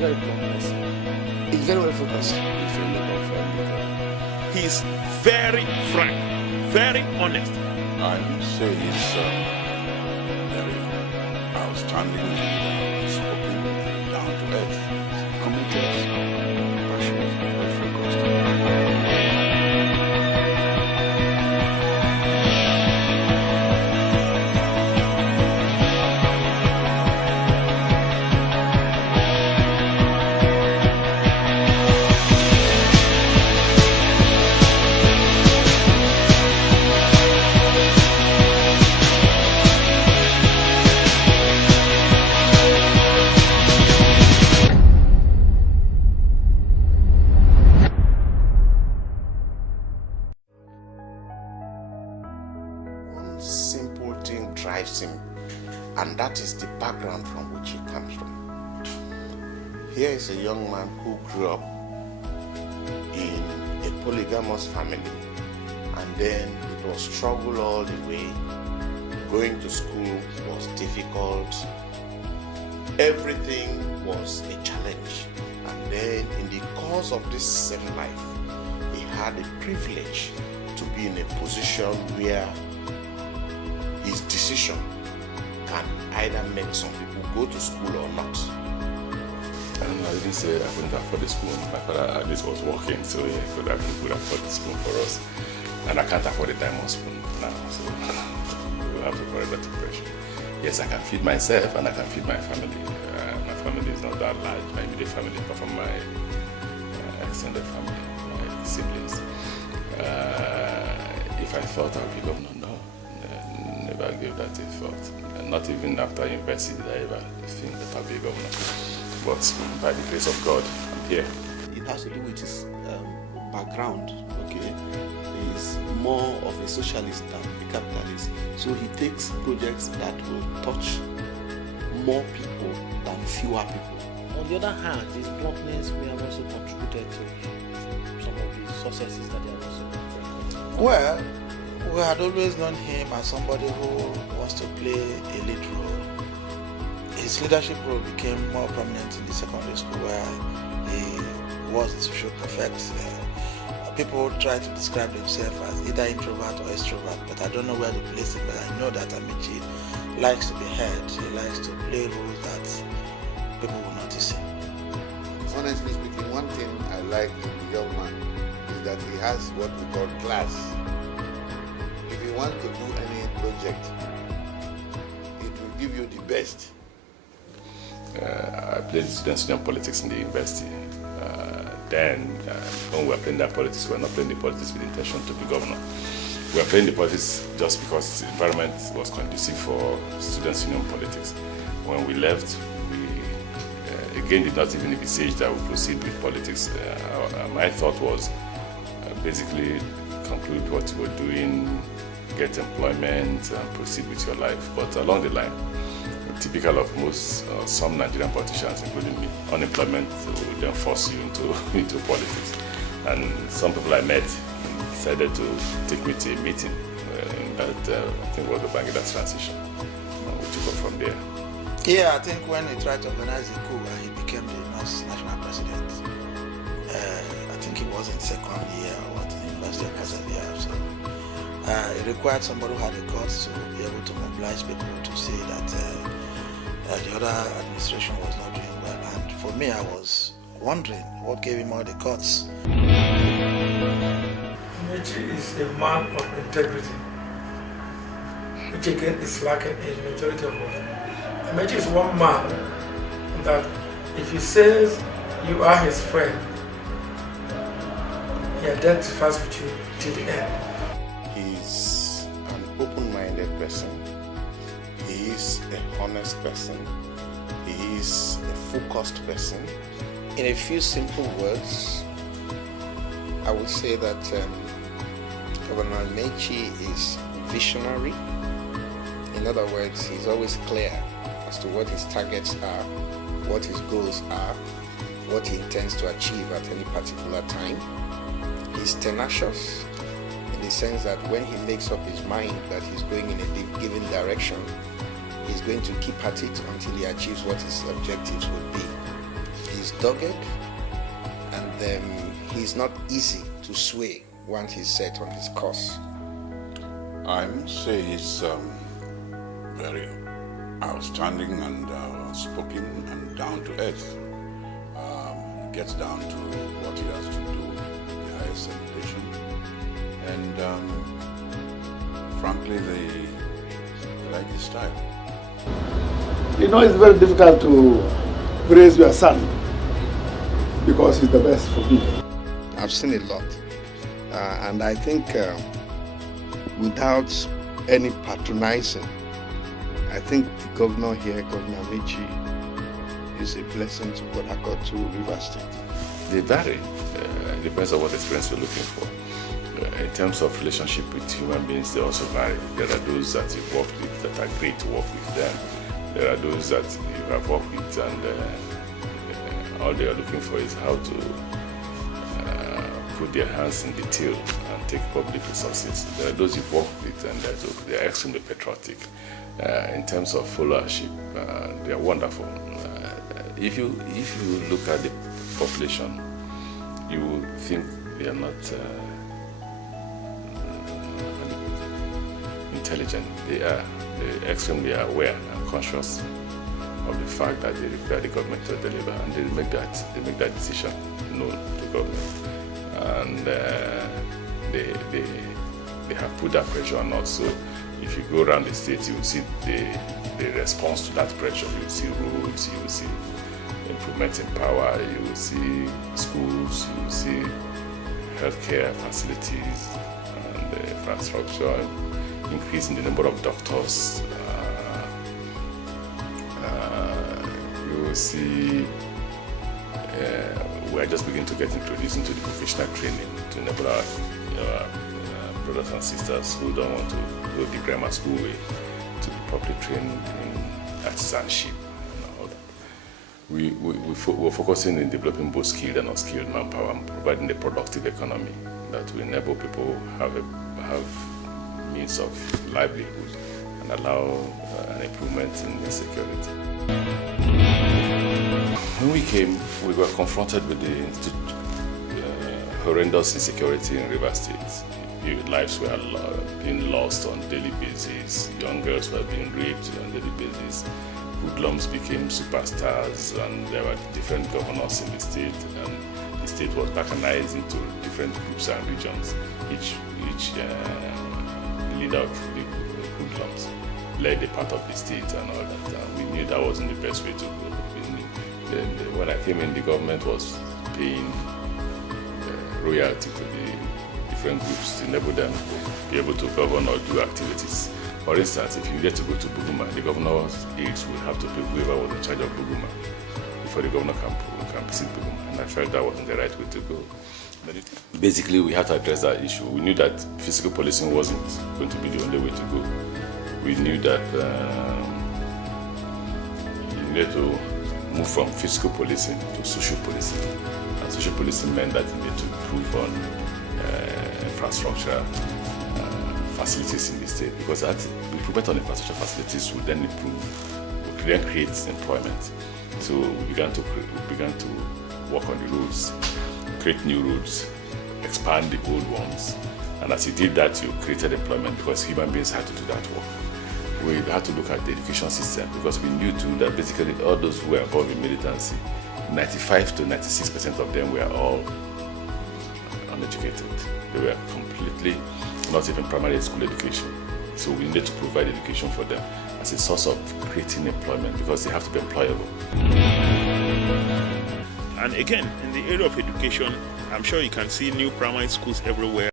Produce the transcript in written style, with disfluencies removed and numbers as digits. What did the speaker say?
very blunt person. He's very wonderful person. He's very frank, very honest. I would say he's very outstanding, spoken, down to earth, committed, passionate, very focused. Simple thing drives him, and that is the background from which he comes from. Here is a young man who grew up in a polygamous family, and then it was struggle all the way. Going to school was difficult. Everything was a challenge, and then in the course of this same life, he had a privilege to be in a position where his decision can either make some people go to school or not. I didn't say I couldn't afford the spoon. My father at least was working, so he could afford the spoon for us. And I can't afford the diamond spoon now, so we'll have to correct that impression. Yes, I can feed myself and I can feed my family. My family is not that large, my immediate family, but from my extended family, my siblings. If I thought I would be governor, no. Never gave that a thought. Not even after university did I ever think that I'll be a governor. But by the grace of God, I'm here. It has to do with his background, okay? He's more of a socialist than a capitalist. So he takes projects that will touch more people than fewer people. On the other hand, his bluntness may have also contributed to some of the successes that they have also recorded. Well, we had always known him as somebody who wants to play a lead role. His leadership role became more prominent in the secondary school where he was the social prefect. People try to describe themselves as either introvert or extrovert, but I don't know where to place him, but I know that Amaechi likes to be heard. He likes to play roles that people will notice him. Honestly speaking, one thing I like in the young man is that he has what we call class. If you want to do any project, it will give you the best. I played student politics in the university. Then, when we were playing that politics, we were not playing the politics with the intention to be governor. We were playing the politics just because the environment was conducive for students' union politics. When we left, we again did not even envisage that we proceed with politics. My thought was basically conclude what you were doing, get employment, and proceed with your life. But along the line, typical of some Nigerian politicians, including me, unemployment will then force you into politics. And some people I met decided to take me to a meeting that I think was the Vanguard transition. And we took off from there. Yeah, I think when he tried to organize a coup, he became the national president. I think he was in second year or the university of Tanzania. So it required somebody who had the guts to be able to mobilize people to say that the other administration was not doing well. And for me, I was wondering what gave him all the guts. Amaechi is a man of integrity, which again is lacking in the majority of us. Amaechi is one man that if he says you are his friend, he identifies with you till the end. He's an open-minded person. He is a honest person. He is a focused person. In a few simple words, I would say that Governor Amaechi is visionary. In other words, he's always clear as to what his targets are, what his goals are, what he intends to achieve at any particular time. He's tenacious in the sense that when he makes up his mind that he's going in a given direction, he's going to keep at it until he achieves what his objectives would be. He's dogged, and he's not easy to sway once he's set on his course. I must say he's very outstanding and spoken and down to earth. He gets down to what he has to do with the highest education. And frankly, they like his style. You know, it's very difficult to praise your son because he's the best for me. I've seen a lot. And I think without any patronizing, I think the governor here, Governor Amaechi, is a blessing to Port Harcourt, to Rivers State. They vary. It depends on what experience you're looking for. In terms of relationship with human beings, they also vary. There are those that you've worked with that are great to work with them. There are those that you have worked with and all they are looking for is how to put their hands in the till and take public resources. There are those you've worked with and they are extremely patriotic. In terms of followership, they are wonderful. If you look at the population, you will think they are not intelligent. They're extremely aware and conscious of the fact that they require the government to deliver, and they make that decision known to government. And they have put that pressure on us. So if you go around the state, you will see the response to that pressure. You will see roads, you will see improvements in power, you will see schools, you will see healthcare facilities and infrastructure, increase in the number of doctors. You will see we are just beginning to get introduced into the vocational training to enable our brothers and sisters who don't want to go the grammar school way to be properly trained in artisanship and all that. We're focusing in developing both skilled and unskilled manpower and providing a productive economy that will enable people have means of livelihood and allow an improvement in their security. When we came, we were confronted with the horrendous insecurity in Rivers State. Lives were being lost on a daily basis. Young girls were being raped on a daily basis. Hoodlums became superstars, and there were different governors in the state, and the state was balkanized into different groups and regions. Each leader of the hoodlums led a part of the state and all that. And we knew that wasn't the best way to go. When I came in, the government was paying royalty to the different groups to enable them to be able to govern or do activities. For instance, if you get to go to Buguma, the governor's aides will have to pay whoever was in charge of Buguma before the governor can visit Buguma. And I felt that wasn't the right way to go. Basically, we had to address that issue. We knew that physical policing wasn't going to be the only way to go. We knew that you needed to move from physical policing to social policing. And social policing meant that you need to improve on infrastructure facilities in the state, because that improvement on infrastructure facilities would then create employment. So we began to work on the roads, create new roads, expand the old ones. And as you did that, you created employment because human beings had to do that work. We had to look at the education system because we knew too that basically all those who were involved in militancy, 95 to 96% of them were all uneducated. They were completely not even primary school education. So we needed to provide education for them as a source of creating employment because they have to be employable. And again, in the area of education, I'm sure you can see new primary schools everywhere.